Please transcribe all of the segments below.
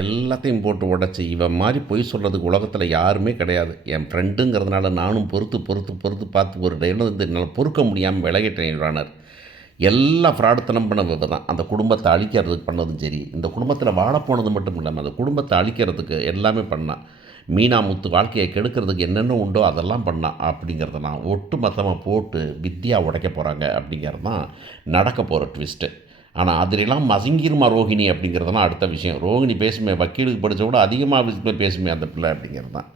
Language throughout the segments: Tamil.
எல்லாத்தையும் போட்டு உடைச்சு, இவன் மாரி பொய் சொல்றதுக்கு உலகத்தில யாருமே கிடையாது. என் ஃப்ரெண்டுங்கிறதுனால நானும் பொறுத்து, பொறுத்து, பொறுத்து பார்த்து ஒரு இடம் வந்து என்னால பொறுக்க முடியாம விலகிட்டேன் யுவர் ஆனர். எல்லா ஃப்ராடுத்தனம் பண்ண இவ தான். அந்த குடும்பத்த அழிக்கிறதுக்கு பண்ணதும் சரி, இந்த குடும்பத்தில வாழப்போனது மட்டும் இல்லாம, அந்த குடும்பத்த அழிக்கிறதுக்கு எல்லாமே பண்ணா. மீனா முத்து வாழ்க்கைய கெடுக்கிறதுக்கு என்னென்ன உண்டோ அதெல்லாம் பண்ணா. அப்படிங்கிறதெல்லாம் ஒட்டு மொத்தமா போட்டு வித்தியா உடைக்க போறாங்க அப்படிங்கிறது தான் நடக்க போற ட்விஸ்ட்டு. ஆனா, அதிலெல்லாம் மசங்கிருமா ரோகிணி அப்படிங்கிறதெல்லாம் அடுத்த விஷயம். ரோகிணி பேசுமே, வக்கீலுக்கு படிச்சத விட அதிகமா பேசுமே அந்த பிள்ளை அப்படிங்கிறது தான்.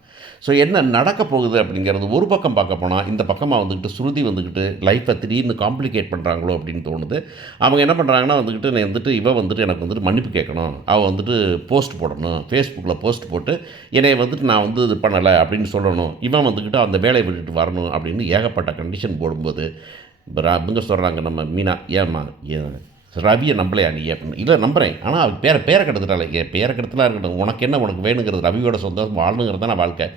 ஸோ என்ன நடக்க போகுது அப்படிங்கிறது ஒரு பக்கம் பார்க்க போனா, இந்த பக்கமா வந்துக்கிட்டு ஸ்ருதி வந்துக்கிட்டு லைஃப்பை திடீர்னு காம்ப்ளிகேட் பண்ணுறாங்களோ அப்படின்னு தோணுது. அவங்க என்ன பண்ணுறாங்கன்னா வந்துக்கிட்டு நீ வந்துட்டு இவ வந்துட்டு எனக்கு வந்துட்டு மன்னிப்பு கேட்கணும். அவள் வந்துட்டு போஸ்ட் போடணும். ஃபேஸ்புக்கில் போஸ்ட் போட்டு என்னைய வந்துட்டு நான் வந்து இது பண்ணலை அப்படின்னு சொல்லணும். இவன் வந்துக்கிட்டு அந்த வேலையை விட்டுட்டு வரணும் அப்படின்னு ஏகப்பட்ட கண்டிஷன் போடும்போது, இவங்க சொல்கிறாங்க நம்ம மீனா, ஏம்மா ஏன் ரவியை நம்பலையா நீ அப்படின்னு. இல்லை நம்புகிறேன், ஆனால் அவள் பேரை கெடுத்துட்டாலே. என் பேரை கெடுத்துலாம் இருக்கட்டும், உனக்கு என்ன உனக்கு வேணுங்கிறது, ரவியோட சொந்தம் வாழணுங்கிறது தான் வாழ்க்கை.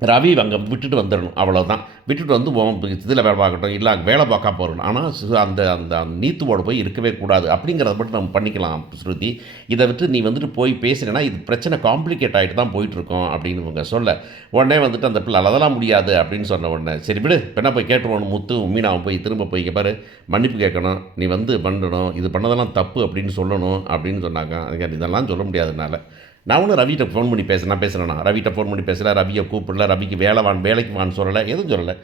ரவி அங்கே விட்டுட்டு வந்துடணும், அவ்வளோதான். விட்டுட்டு வந்து இதில் வேலை பார்க்கட்டும், இல்லை அங்கே வேலை பார்க்க போகிறோம். ஆனால் அந்த அந்த நீத்துவோடு போய் இருக்கவே கூடாது அப்படிங்கிறத மட்டும் நம்ம பண்ணிக்கலாம் ஸ்ருதி. இதை விட்டு நீ வந்துட்டு போய் பேசுனேன்னா இது பிரச்சனை காம்ப்ளிகேட் ஆகிட்டு தான் போயிட்டுருக்கோம் அப்படின்னு இவங்க சொல்ல, உடனே வந்துட்டு அந்த பிள்ளை அதெல்லாம் முடியாது அப்படின்னு சொன்ன உடனே சரி விடு பெண்ணா போய் கேட்டுருவோம். முத்து மீனாவை போய் திரும்ப போய் பாரு மன்னிப்பு கேட்கணும், நீ வந்து பண்ணணும், இது பண்ணதெல்லாம் தப்பு அப்படின்னு சொல்லணும் அப்படின்னு சொன்னாங்க. அதுக்கு இதெல்லாம் சொல்ல முடியாதுனால நான் ஒன்றும் ரவிகிட்ட ஃபோன் பண்ணி பேசுகிறேன்னா ரவிகிட்ட ஃபோன் பண்ணி பேசலை, ரவியை கூப்பிடல, ரவிக்கு வேலைக்கு வான்னு சொல்லலை, எதுவும் சொல்லலை.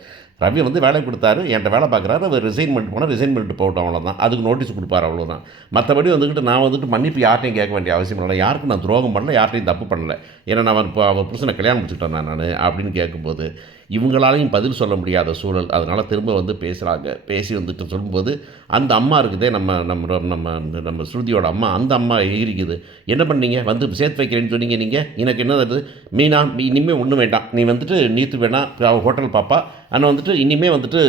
ரவி வந்து வேலை கொடுத்தாரு, என்கிட்ட வேலை பார்க்குறாரு, அவர் ரிசைன்மெண்ட் போனால் ரிசைன்மெண்ட் போகட்டும், அவ்வளோதான். அதுக்கு நோட்டீஸ் கொடுப்பாரு, அவ்வளோதான். மற்றபடி வந்துக்கிட்டு நான் வந்துட்டு மன்னிப்பு யார்ட்டையும் கேட்க வேண்டிய அவசியம் இல்லை. யாருக்கும் நான் துரோகம் பண்ணல, யார்ட்டையும் தப்பு பண்ணலை. ஏன்னா நான் இப்போ அவர் புருஷனை கல்யாணம் முடிச்சுக்கிட்டேன் நான் அப்படின்னு கேட்கும்போது இவங்களாலையும் பதில் சொல்ல முடியாத சூழல். அதனால் திரும்ப வந்து பேசுகிறாங்க. பேசி வந்துட்டு சொல்லும்போது அந்த அம்மா இருக்குதே, நம்ம நம்ம நம்ம நம்ம ஸ்ருதியோட அம்மா, அந்த அம்மா எகிரிக்குது. என்ன பண்ணீங்க வந்து சேர்த்து வைக்கிறேன்னு சொன்னீங்க நீங்கள், எனக்கு என்ன தருது மீனா, இனிமேல் ஒன்றும் வேண்டாம், நீ வந்துட்டு நீத்து வேணாம், அவள் ஹோட்டல் பாப்பா, ஆனால் வந்துட்டு இனிமேல் வந்துட்டு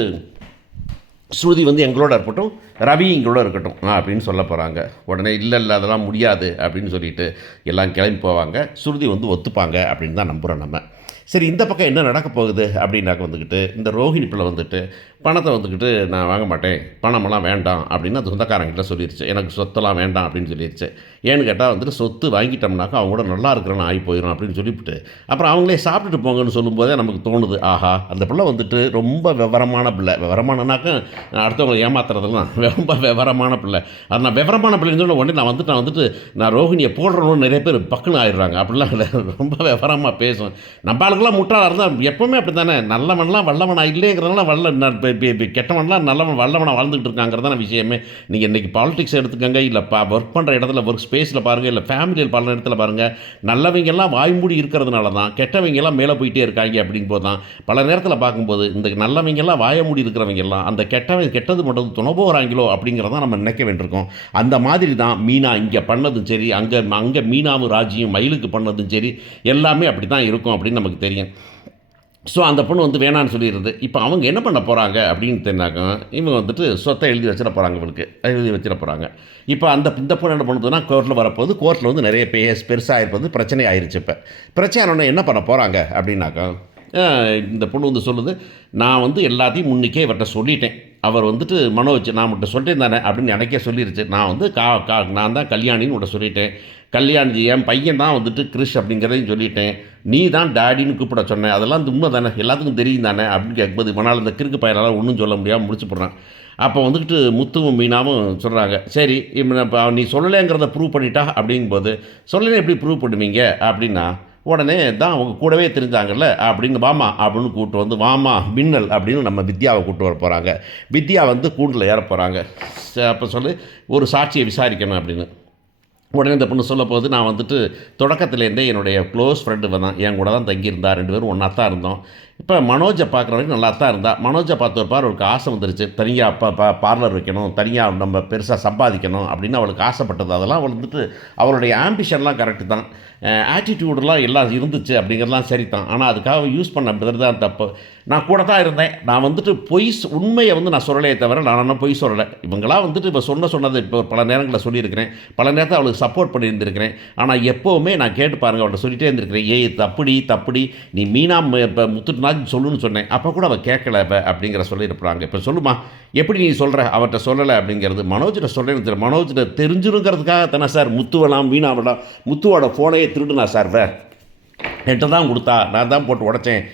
ஸ்ருதி வந்து எங்களோட இருக்கட்டும், ரவி எங்களோட இருக்கட்டும் அப்படின்னு சொல்ல போகிறாங்க. உடனே இல்லை அதெல்லாம் முடியாது அப்படின்னு சொல்லிட்டு எல்லாம் கிளம்பி போவாங்க. ஸ்ருதி வந்து ஒத்துப்பாங்க அப்படின்னு தான் நம்புகிறோம் நம்ம. சரி, இந்த பக்கம் என்ன நடக்க போகுது அப்படின்னாக்க வந்துக்கிட்டு இந்த ரோஹிணி பிள்ளை வந்துட்டு பணத்தை வந்துக்கிட்டு நான் வாங்க மாட்டேன், பணமெல்லாம் வேண்டாம் அப்படின்னு அந்த சொந்தக்காரங்கிட்ட சொல்லிடுச்சு. எனக்கு சொத்தெல்லாம் வேண்டாம் அப்படின்னு சொல்லிடுச்சு. ஏன்னு கேட்டால் வந்துட்டு சொத்து வாங்கிட்டோம்னாக்கா அவங்க கூட நல்லா இருக்கிறன்னு ஆகி போயிடும் அப்படின்னு சொல்லிவிட்டு அப்புறம் அவங்களே சாப்பிட்டுட்டு போங்கன்னு சொல்லும்போதே நமக்கு தோணுது, ஆஹா அந்த பிள்ளை வந்துட்டு ரொம்ப விவரமான பிள்ளை. விவரமானனாக்கா அடுத்தவங்களை ஏமாத்துறதுலாம் ரொம்ப விவரமான பிள்ளை. அது நான் விவரமான பிள்ளைன்னு சொன்ன உடனே நான் வந்துட்டு நான் ரோஹிணியை போடுறோன்னு நிறைய பேர் பக்குன்னு ஆயிடுறாங்க. அப்படிலாம் இல்லை, ரொம்ப விவரமாக பேசும். நம்ம ஆளுக்கெல்லாம் முட்டாளாக இருந்தால் எப்போவுமே அப்படி தானே, நல்லவன்லாம் வல்லவனா இல்லைங்கிறதுனால கெட்டவன்லாம் நல்லவன் வல்லவனாக வாழ்ந்துகிட்டு இருக்காங்கிறதான விஷயமே. நீங்கள் இன்றைக்கி பாலிடிக்ஸ் எடுத்துக்கங்க, இல்லை ஒர்க் பண்ணுற இடத்துல ஒர்க் ஸ்பேஸில் பாருங்கள், இல்லை ஃபேமிலியில் பல இடத்துல பாருங்கள், நல்லவங்கெல்லாம் வாய்மூடி இருக்கிறதுனால தான் கெட்டவங்கெல்லாம் மேலே போயிட்டே இருக்காங்க. அப்படிங்கும்போது தான் பல நேரத்தில் பார்க்கும்போது இந்த நல்லவங்கெல்லாம் வாய மூடி இருக்கிறவங்கெல்லாம் அந்த கெட்டது மட்டும் துணை போகிறாங்களோ அப்படிங்கிறதான் நம்ம நினைக்க வேண்டியிருக்கோம். அந்த மாதிரி தான் மீனா இங்கே பண்ணதும் சரி, அங்கே மீனாவும் ராஜியும் மயிலுக்கு பண்ணதும் சரி, எல்லாமே அப்படி தான் இருக்கும் அப்படின்னு நமக்கு தெரியும். ஸோ அந்த பொண்ணு வந்து வேணான்னு சொல்லிடுறது. இப்போ அவங்க என்ன பண்ண போகிறாங்க அப்படின்னு தெரிஞ்சாக்க, இவங்க வந்துட்டு சொத்தை எழுதி வச்சிட போகிறாங்க, இவளுக்கு எழுதி வச்சிட போகிறாங்க. இப்போ இந்த பொண்ணு என்ன பண்ணுறதுன்னா கோர்ட்டில் வரப்போகுது. கோர்ட்டில் வந்து நிறைய பெருசாக இருப்பது பிரச்சனை ஆயிடுச்சு. இப்போ பிரச்சனை என்ன பண்ண போகிறாங்க அப்படின்னாக்கா, இந்த பொண்ணு வந்து சொல்லுது, நான் வந்து எல்லாத்தையும் முன்னிக்கே இவர்கிட்ட சொல்லிட்டேன். அவர் வந்துட்டு மனோஜ் நான் உங்கள்கிட்ட சொல்லிட்டேன் தானே அப்படின்னு எனக்கே சொல்லிடுச்சு. நான் வந்து நான் தான் கல்யாணின்னு உங்கள்கிட்ட சொல்லிட்டேன். கல்யாணி என் பையன் தான் வந்துட்டு கிறிஷ் அப்படிங்கிறதையும் சொல்லிட்டேன். நீ தான் டேடின்னு கூப்பிட சொன்னேன், அதெல்லாம் உண்மை தானே, எல்லாத்துக்கும் தெரியும் தானே அப்படின்னு கேட்கும்போது இவனால் இந்த கிறுக்கு பையனால் ஒன்றும் சொல்ல முடியாமல் முடிச்சு போடுறான். அப்போ வந்துக்கிட்டு முத்துவும் மீனாவும் சொல்கிறாங்க, சரி இப்போ நீ சொல்லலைங்கிறத ப்ரூவ் பண்ணிட்டா அப்படிங்கும்போது, சொல்லலை எப்படி ப்ரூவ் பண்ணுவீங்க அப்படின்னா, உடனே தான் அவங்க கூடவே தெரிஞ்சாங்கல்ல அப்படின்னு வாமா அப்படின்னு கூப்பிட்டு வந்து வாமா மின்னல் அப்படின்னு நம்ம வித்யாவை கூப்பிட்டு வர போகிறாங்க. வித்யா வந்து கூண்டில் ஏற போகிறாங்க. அப்போ சொல்லி ஒரு சாட்சியை விசாரிக்கணும் அப்படின்னு. உடனே இந்த பொண்ணு சொல்ல போது, நான் வந்துட்டு தொடக்கத்துலேருந்தே என்னுடைய க்ளோஸ் ஃப்ரெண்டு தான், என் கூட தான் தங்கியிருந்தா, 2 பேரும் ஒன்றா தான் இருந்தோம். இப்போ மனோஜை பார்க்குற வரைக்கும் நல்லா தான் இருந்தா. மனோஜை பார்த்து ஒரு அவளுக்கு ஆசை வந்துருச்சு, தனியாக பார்லர் வைக்கணும், தனியாக நம்ம பெருசாக சம்பாதிக்கணும் அப்படின்னு அவளுக்கு ஆசைப்பட்டது. அதெல்லாம் அவள் வந்துட்டு அவளுடைய ஆம்பிஷன்லாம் கரெக்டு தான், ஆட்டிடியூடெலாம் எல்லாம் இருந்துச்சு அப்படிங்கிறதுலாம் சரி தான். ஆனால் அதுக்காக யூஸ் பண்ண அப்படி தான் தப்பு. நான் கூட தான் இருந்தேன். நான் வந்துட்டு உண்மையை வந்து நான் சொல்லலையே தவிர நான் பொய் சொல்லலை. இவங்களாம் வந்துட்டு இப்போ சொன்னதை இப்போ பல நேரங்களில் சொல்லியிருக்கிறேன், பல நேரத்தில் அவளுக்கு சப்போர்ட் பண்ணியிருந்திருக்கிறேன். ஆனால் எப்போவுமே நான் கேட்டு பாருங்கள், அவள்கிட்ட சொல்லிகிட்டே இருந்திருக்கிறேன், ஏய் தப்புடி நீ மீனா இப்போ முத்துட்டு மாதிரி சொல்லுன்னு சொன்னேன், அப்போ கூட அவள் கேட்கல அப்படிங்கிற சொல்லியிருப்பாங்க. இப்போ சொல்லுமா, எப்படி நீ சொல்கிற அவர்கிட்ட சொல்லலை அப்படிங்கிறது. மனோஜிட்ட சொல்கிறேன்னு மனோஜிட்ட தெரிஞ்சிருங்கிறதுக்காக தானே சார் முத்துவலாம் மீனாவலாம் முத்துவோட ஃபோனையே திருடுனா சார் என்கிட்ட தான் கொடுத்தா, நான் தான் போட்டு உடச்சேன்.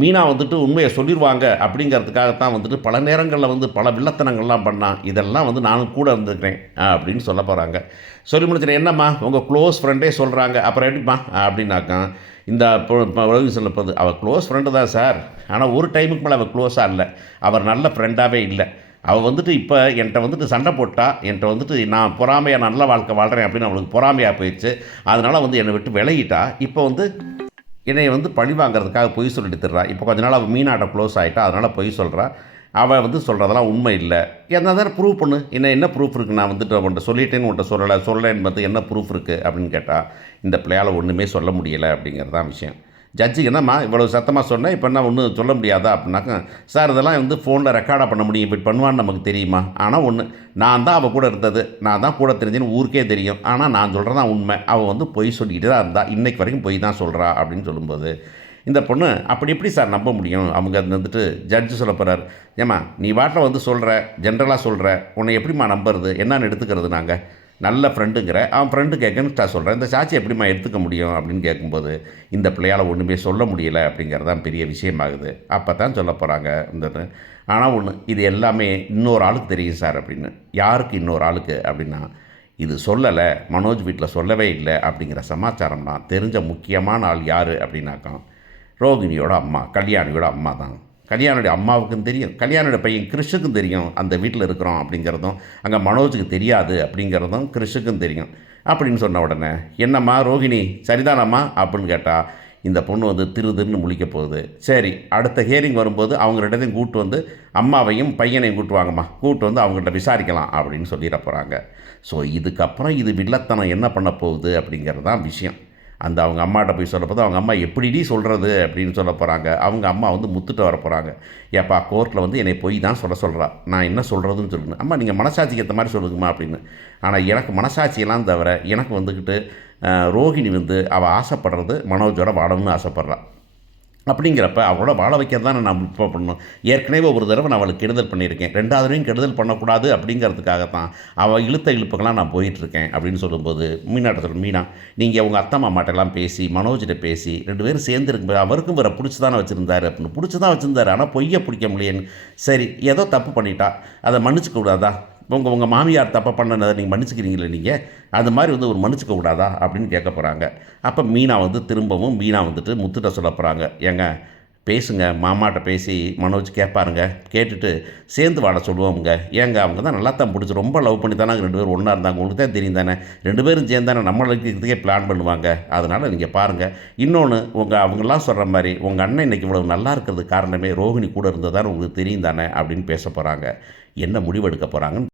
மீனா வந்துட்டு உண்மையை சொல்லிடுவாங்க அப்படிங்கிறதுக்காகத்தான் வந்துட்டு பல நேரங்களில் வந்து பல வில்லத்தனங்கள்லாம் பண்ணான். இதெல்லாம் வந்து நானும் கூட இருந்துக்கிறேன் அப்படின்னு சொல்ல போகிறாங்க. சொல்லி முடிச்சுட்டு, என்னம்மா உங்கள் க்ளோஸ் ஃப்ரெண்டே சொல்கிறாங்க, அப்புறம் எப்படிம்மா அப்படின்னாக்கா, இந்த உலகம் சொல்லப்போது அவள் க்ளோஸ் ஃப்ரெண்டு தான் சார், ஆனால் ஒரு டைமுக்கு மேலே அவள் க்ளோஸாக இல்லை, அவர் நல்ல ஃப்ரெண்டாகவே இல்லை. அவள் வந்துட்டு இப்போ என்கிட்ட வந்துட்டு சண்டை போட்டா, என்கிட்ட வந்துட்டு நான் பொறாமையாக நல்ல வாழ்க்கை வாழ்கிறேன் அப்படின்னு அவளுக்கு பொறாமையாக போயிடுச்சு. அதனால் வந்து என்னை விட்டு விலகிட்டா. இப்போ வந்து என்னை வந்து பழி வாங்கிறதுக்காக பொய் சொல்லிட்டு திடுறா. இப்போ கொஞ்ச நாள் அவள் மீனாட்ட க்ளோஸ் ஆகிட்டா, அதனால் பொய் சொல்கிறா. அவள் வந்து சொல்கிறதெல்லாம் உண்மை இல்லை. என்ன தான் ப்ரூவ் பண்ணு, என்ன ப்ரூஃப் இருக்குது, நான் வந்துட்டு உன்ட்ட சொல்லிட்டேன்னு உன்ட்ட சொல்லலைன்னு பார்த்து என்ன ப்ரூஃப் இருக்குது அப்படின்னு கேட்டால், இந்த பிள்ளையால் ஒன்றுமே சொல்ல முடியலை அப்படிங்கிறது தான் விஷயம். ஜட்ஜுக்கு என்னம்மா இவ்வளோ சத்தமாக சொன்னேன், இப்போ என்ன ஒன்றும் சொல்ல முடியாதா அப்படின்னாக்கா, சார் இதெல்லாம் வந்து ஃபோனில் ரெக்கார்டாக பண்ண முடியும், இப்படி பண்ணுவான்னு நமக்கு தெரியுமா, ஆனால் ஒன்று நான் தான் அவள் கூட இருந்தது, நான் தான் கூட தெரிஞ்சுன்னு ஊருக்கே தெரியும், ஆனால் நான் சொல்கிறது தான் உண்மை, அவள் வந்து பொய் சொல்லிக்கிட்டு தான் இருந்தா, இன்றைக்கு வரைக்கும் பொய் தான் சொல்கிறா அப்படின்னு சொல்லும்போது, இந்த பொண்ணு அப்படி எப்படி சார் நம்ப முடியும். அவங்க அது வந்துட்டு ஜட்ஜு சொல்ல போகிறார், ஏம்மா நீ வாட்டில் வந்து சொல்கிற, ஜென்ரலாக சொல்கிற, உன்னை எப்படிம்மா நம்புறது, என்னன்னு எடுத்துக்கிறது, நாங்கள் நல்ல ஃப்ரெண்டுங்கிற, அவன் ஃப்ரெண்டுக்கு எகென்ஸ்டாக சொல்கிறேன், இந்த சாட்சி எப்படிம்மா எடுத்துக்க முடியும் அப்படின்னு கேட்கும்போது, இந்த பிள்ளையால் ஒன்றுமே சொல்ல முடியலை அப்படிங்கிறது தான் பெரிய விஷயமாகுது. அப்போ தான் சொல்ல போகிறாங்க இந்த. ஆனால் ஒன்று, இது எல்லாமே இன்னொரு ஆளுக்கு தெரியும் சார் அப்படின்னு. யாருக்கு இன்னொரு ஆளுக்கு அப்படின்னா, இது சொல்லலை, மனோஜ் வீட்டில் சொல்லவே இல்லை அப்படிங்கிற சமாச்சாரம்னா தெரிஞ்ச முக்கியமான ஆள் யார் அப்படின்னாக்கா, ரோகிணியோட அம்மா, கல்யாணியோட அம்மா தான். கல்யாணுடைய அம்மாவுக்கும் தெரியும், கல்யாணுடைய பையன் கிறிஷுக்கும் தெரியும் அந்த வீட்டில் இருக்கிறோம் அப்படிங்கிறதும், அங்கே மனோஜுக்கு தெரியாது அப்படிங்கிறதும் கிறிஷுக்கும் தெரியும். அப்படின்னு சொன்ன உடனே, என்னம்மா ரோகிணி சரிதானம்மா அப்படின்னு கேட்டால், இந்த பொண்ணு வந்து திருன்னு முழிக்க போகுது. சரி, அடுத்த ஹியரிங் வரும்போது அவங்க ரெண்டையும் கூப்பிட்டு வந்து அம்மாவையும் பையனையும் கூட்டுவாங்கம்மா, கூப்பிட்டு வந்து அவங்கள்ட்ட விசாரிக்கலாம் அப்படின்னு சொல்லிட போகிறாங்க. ஸோ இதுக்கப்புறம் இது வில்லத்தனம் என்ன பண்ண போகுது அப்படிங்கிறது தான் விஷயம். அந்த அவங்க அம்மாட்ட போய் சொல்லப்போது, அவங்க அம்மா எப்படிடி சொல்கிறது அப்படின்னு சொல்ல போகிறாங்க. அவங்க அம்மா வந்து முத்துட்டு வர போகிறாங்க. ஏப்பா கோர்ட்டில் வந்து என்னை போய் தான் சொல்கிறா, நான் என்ன சொல்கிறதுன்னு சொல்லணும். அம்மா நீங்கள் மனசாட்சிக்கு ஏற்ற மாதிரி சொல்லுங்கம்மா அப்படின்னு. ஆனால் எனக்கு மனசாட்சியெல்லாம் தவிர எனக்கு வந்துக்கிட்டு ரோகிணி வந்து அவள் ஆசைப்படுறது மனோஜோட வாழணும்னு ஆசைப்பட்றா. அப்படிங்கிறப்ப அவளோட வாழ வைக்கிறது தான் நான் இப்போ பண்ணணும். ஏற்கனவே ஒரு தடவை நான் அவளுக்கு கெடுதல் பண்ணியிருக்கேன், ரெண்டாவதுலையும் கெடுதல் பண்ணக்கூடாது அப்படிங்கிறதுக்காகத்தான் அவள் இழுத்த இழுப்புக்கெல்லாம் நான் போயிட்டுருக்கேன் அப்படின்னு சொல்லும்போது, மீனாட்ட சொல்லும், மீனா நீங்கள் உங்கள் அத்தை மாமாட்டெல்லாம் பேசி மனோஜிட்ட பேசி 2 பேரும் சேர்ந்து இருக்கும்போது அவருக்கும் வேறு பிடிச்சி தானே வச்சுருந்தாரு அப்படின்னு. பிடிச்சி தான் வச்சுருந்தாரு, ஆனால் பொய்யை பிடிக்க முடியேன்னு. சரி, ஏதோ தப்பு பண்ணிட்டா, அதை மன்னிச்சிக்க கூடாதா, உங்கள் மாமியார் தப்பை பண்ணதை நீங்கள் மன்னிச்சுக்கிறீங்களே, நீங்கள் அது மாதிரி வந்து ஒரு மன்னிச்சிக்க கூடாதா அப்படின்னு கேட்க போகிறாங்க. அப்போ மீனா வந்து திரும்பவும் மீனா வந்துட்டு முத்துட்ட சொல்ல போகிறாங்க, ஏங்க பேசுங்க, மாமாட்ட பேசி மனோஜ் கேட்பாருங்க, கேட்டுட்டு சேர்ந்து வாட சொல்லுவோம்ங்க. ஏங்க அவங்க தான் நல்லா தான் பிடிச்சி ரொம்ப லவ் பண்ணி தானே 2 பேரும் ஒன்றா இருந்தாங்க, உங்களுக்கு தான் தெரியும் தானே, 2 பேரும் சேர்ந்து தானே நம்மளுக்கு இதுக்கே பிளான் பண்ணுவாங்க, அதனால் நீங்கள் பாருங்கள். இன்னொன்று, அவங்கெல்லாம் சொல்கிற மாதிரி உங்கள் அண்ணன் இன்றைக்கி இவ்வளவு நல்லா இருக்கிறது காரணமே ரோகிணி கூட இருந்ததானே உங்களுக்கு தெரியும் தானே அப்படின்னு பேச போகிறாங்க. என்ன முடிவெடுக்க போகிறாங்கன்னு